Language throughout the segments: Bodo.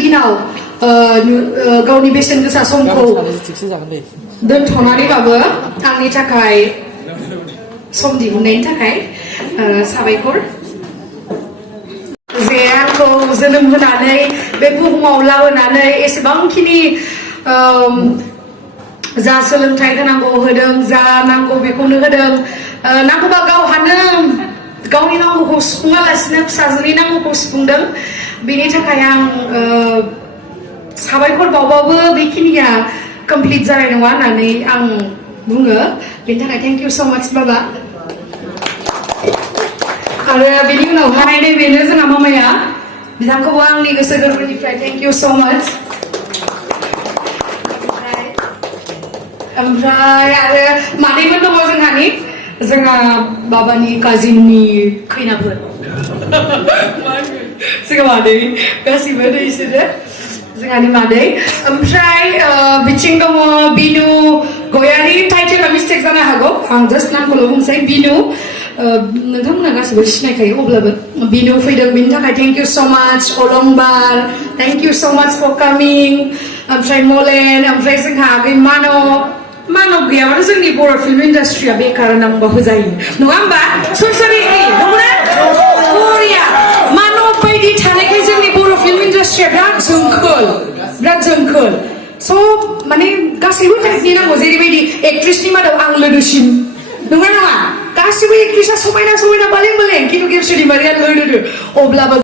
दिनाव गावनि बेसेन गोसा समखौ दोनथ'नानैबाबो आंनि थाखाय सम दिहुननायनि थाखाय साबायखर जे आंखौ जोनोम होनानै बे बुहुमाव लाबोनानै एसेबांखिनि जा सोलोंथाइ होनांगौ होदों जा नांगौ बेखौनो होदों नांगौबा गावहानो गावनि नांगौखौ सुफुङालासिनो फिसाजोनि नांगौखौ सुफुंदों बेनि थाखाय आं साबायखर बावबाबो बेखिनिया कमप्लिट जानाय नङा होननानै आं बुङो बेनि थाखाय थेंक इउ स' माच बाबा आरो बेनि उनावहाय नैबेनो जोंहा मामाया बिथांखौबो आंनि गोसो गोरबोनिफ्राय थेंक इउ स' माच ओमफ्राय आरो मादैमोन दङ जोंहा बाबानि काजिननि खैनाफोर जोंहा मादै गासिबो बिसोरो जोंहानि मादै ओमफ्राय बिथिं दङ बिनु गयारि टाइटेला मिस्टेक जानो हागौ आं जास्ट नामखौल' बुंसै बिनु नोंथांमोना गासिबो सिनायखायो अब्लाबो बिनु फैदों बिनि थाखाय थेंक इउ स' माच अलंबार थेंक इउ स' माच फर कामिं ओमफ्राय मलेन ओमफ्राय जोंहा आगै मानब गैयाबाथ' जोंनि बर' फिल्म इन्डास्ट्रिया बेकार नांबाबो जायो नङा होमबा सरसारि नंगौना बरिया मानब बायदि थानायखाय जोंनि बर' फिल्म इन्डास्ट्रिया बिराद जोंखोल स' माने गासैबो टाइपनि नांगौ जेरैबायदि एक्ट्रेसनि मादाव आं लोदोसिन नङा गासिबो एक्ट्रेसा समायना बालें खिन्थु गेबसुनि मारिया लोदोदो अब्लाबो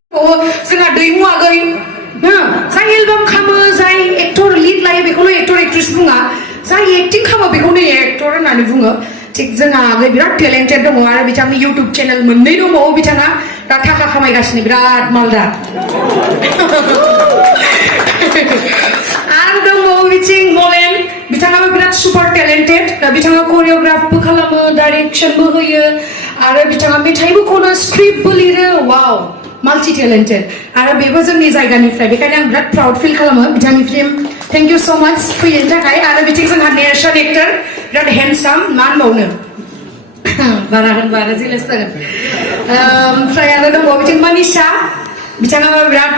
जोंहा दैमु आगै जाय एलबाम खामो जाय एक्टर लिड लायो बेखौल' एक्टर एक्ट्रेस बुङा जाय एक्टिं खामो बेखौनो एक्टर होननानै बुङो थिग जोंहा आगै बिराद टेलेन्टेड दङ आरो बिथांनि इउटुब चेनेल मोननै दंबावो बिथाङा दा थाखा खामायगासिनो बिराद मालदा आरो दंबावो बिथिं मलेन बिथाङाबो बिराद सुपार टेलेन्टेड बिथाङा करिय'ग्राफबो खालामो डाइरेक्सनबो होयो आरो बिथाङा मेथाइबो खनो स्क्रिप्टबो लिरो वाव माल्टि टेलेन्टेड आरो बेबो जोंनि जायगानिफ्राय बेखायनो आं बिराद प्राउड फिल खालामो बिथांनि फिल्म थेंक इउ स' माच फैनायनि थाखाय आरो बिथिं जोंहा नेरसोन एक्टर बिराद हेन्डसाम मा होनबावनो बारा होनबा आरो जेलेस जागोन ओमफ्राय आरो दंबावो बिथिं मानिसा बिथाङाबो बिराद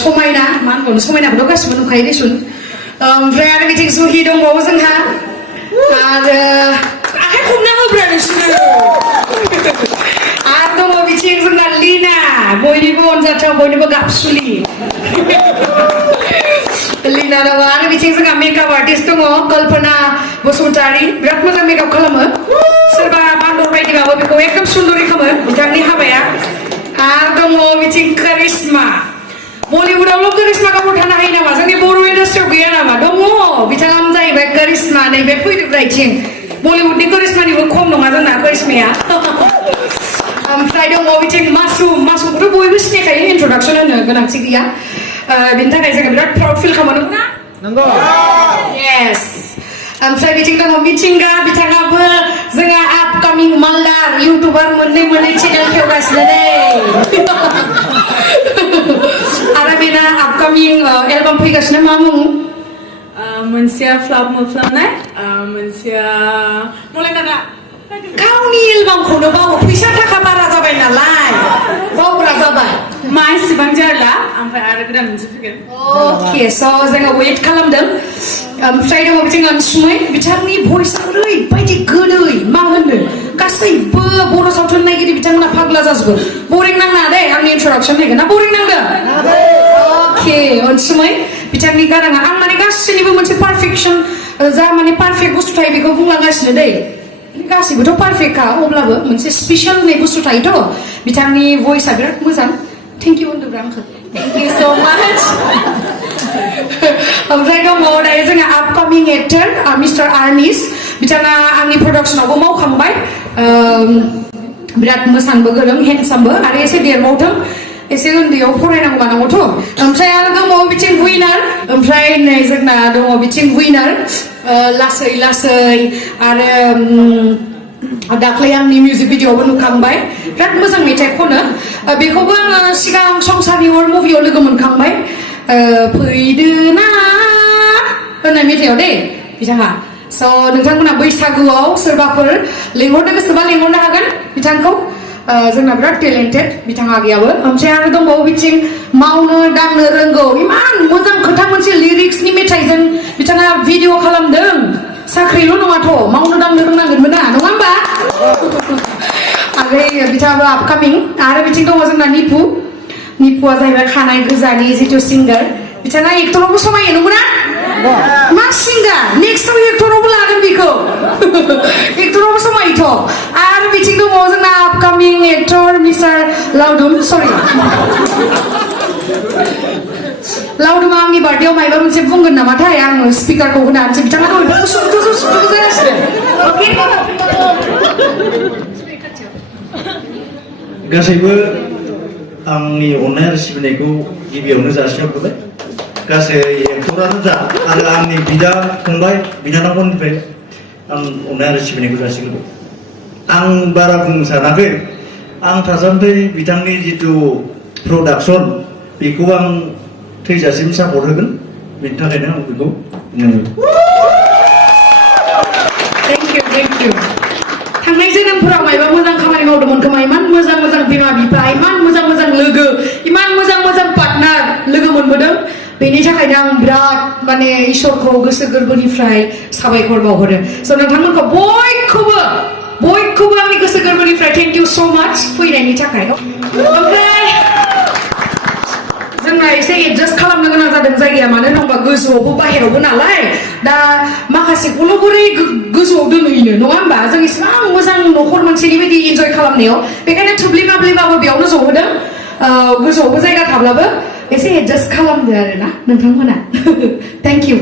समायना मा होनबावनो समायनाखौथ' गासिबो नुखायो देसुन ओमफ्राय आरो बिथिं जुहि दंबावो जोंहा आरो आखाइ खबना होब्रा नोंसोरो आरो दङ बिथिं जोंना लिना बयनिबो अनजाथाव बयनिबो गाबसुलि लिना दङ आरो बिथिं जोंहा मेकआप आर्टिस्ट दङ कल्पना बसुमतारी बिराद मोजां मेकआप खालामो सोरबा बान्दर बायदिबाबो बेखौ एकदम सुन्दरि खालामो बिथांनि हाबाया आरो दङ बिथिं करिश्मा बलिउडआवल' करिश्मा कापुर थानो हायो नामा जोंनि बर' इन्डास्ट्रियाव गैया नामा दङ बिथाङा जाहैबाय करिश्मा नैबे फैदों राइथिं बलिउडनि करिश्मानिबो खम नङा जोंना करिश्माया ओमफ्राय दङ बिथिं मासुमखौथ' बयबो सिनायखायो इन्ट्रडाक्सन होनो गोनांथि गैया बेनि थाखाय जोङो बिराद प्राउड फिल खालामो नंगौ येस ओमफ्राय बिथिं दङ मिथिंगा बिथाङाबो जोंहा आपकामिं मालदार इउटुबार मोननै चेनेल खेवगासिनो दै आरो बेना आपकामिं एलबाम फैगासिनो मा मुं मोनसेया फ्लाप मोफ्लामनाय मोनसेया मलायना गावनि एलबामखौनो बावो फैसा थाखा बारा जाबाय नालाय बावग्रा जाबाय मा एसेबां जारला ओमफ्राय आरो गोदान मोनसे फैगोन अके स' जोङो वेट खालामदों ओमफ्राय दङ बिथिं अनसुमै बिथांनि भइसआ ओरैबायदि गोदै मा होनो गासैबो बर' सावथुन नायगिरि बिथांमोना फाग्ला जाजोबो बरिं नाङा दे आंनि इन्ट्रडाक्सन होगोन ना बरिं नांदों अके अनसुमै बिथांनि गाराङा आं माने गासैनिबो मोनसे पारफेक्सन जा माने पारफेक्ट बुस्थु थायो बेखौ बुंलांगासिनो दै गासिबोथ' पारफेक्टखा अब्लाबो मोनसे स्पेशल होननाय बुस्थु थायोथ' बिथांनि भइसआ बिराद मोजां थेंक इउ होनदों आंखौ थेंक इउ स' माच ओमफ्राय दङ दायो जोंहा आपकामिं एक्टर मिस्टार आर्निस बिथाङा आंनि प्रडाक्सनावबो मावखांबाय बिराद मोसानोबो गोरों हेन्डसामबो आरो एसे देरबावथों एसे उन्दैयाव फरायनांगौ मानांगौथ' ओमफ्राय आरो दंबावो बिथिं उइनार ओमफ्राय नै जोंना दङ बिथिं उइनार लासै आरो दाख्लै आंनि मिउजिक भिडिअ'आवबो नुखांबाय बिराद मोजां मेथाइ खनो बेखौबो आङो सिगां संसारनि अर मुभियाव लोगो मोनखांबाय फैदो ना होननाय मेथाइआव दे बिथाङा स' नोंथांमोना बैसागुआव सोरबाफोर लिंहरनो गोसोबा लिंहरनो हागोन बिथांखौ जोंना बिराद टेलेन्टेड बिथाङा गैयाबो ओमफ्राय आरो दंबावो बिथिं मावनो दांनो रोंगौ इमान मोजां फिसाइजों बिथाङा भिडिअ खालामदों साख्रिल' नङाथ' मावनो दांनो रोंनांगोनबो ना नङा होमबा आरो बिथाङाबो आपकामिं आरो बिथिं दङ जोंना निपुआ जाहैबाय खानाय गोजानि जिथु सिंगार बिथाङा एक्टरावबो समायो नंगौना मा सिंगार नेक्स्टआव एक्टरावबो लागोन बेखौ एक्टरावबो समायोथ' आरो बिथिं दङ जोंना आपकामिं एक्टर मिस्टार लावदुम सरि लावदुमा आंनि बार्थडेआव मायबा मोनसे बुंगोन नामाथाय आं स्पिकारखौ होना होनसै बिथाङा दहाय सुखु जागासिनो अके गासैबो आंनि अननाय आरो सिबिनायखौ गिबियावनो जासिहरबाय गासै एक्टरानो जा आरो आंनि बिदा फंबाय बिनानावफोरनिफ्राय आं अननाय आरो सिबिनायखौ जासिहरबाय आं बारा बुंनो सानाखै आं थासान्दि बिथांनि जिथु प्रडाक्सन बेखौ आं थैजासिम सापर्ट होगोन बेनि थाखायनो आं बेखौ थेंक इउ थांनाय जोनोमफोराव मायबा मोजां खामानि मावदोंमोन खोमा इमान मोजां बिमा बिफा इमान मोजां लोगो इमान मोजां पार्टनार लोगो मोनबोदों बेनि थाखायनो आं बिराद माने इसोरखौ गोसो गोरबोनिफ्राय साबायखर बावहरो स' नोंथांमोनखौ बयखौबो आंनि गोसो गोरबोनिफ्राय थेंक इउ स' माच फैनायनि थाखाय ओमफ्राय जोंना एसे एडजास्ट खालामनो गोनां जादों जायगाया मानो होनोबा गोजौआवबो बाहेरावबो नालाय दा माखासेखौल' बोरै गोजौआव दोनहैनो नङा होमबा जों इसेबां मोजां न'खर मोनसेनि बायदि इन्जय खालामनायाव बेखायनो थुब्लि माब्लिबाबो बेयावनो जहोदों गोजौआवबो जायगा थाब्लाबो एसे एडजास्ट खालामदो आरोना नोंथांमोना थेंक इउ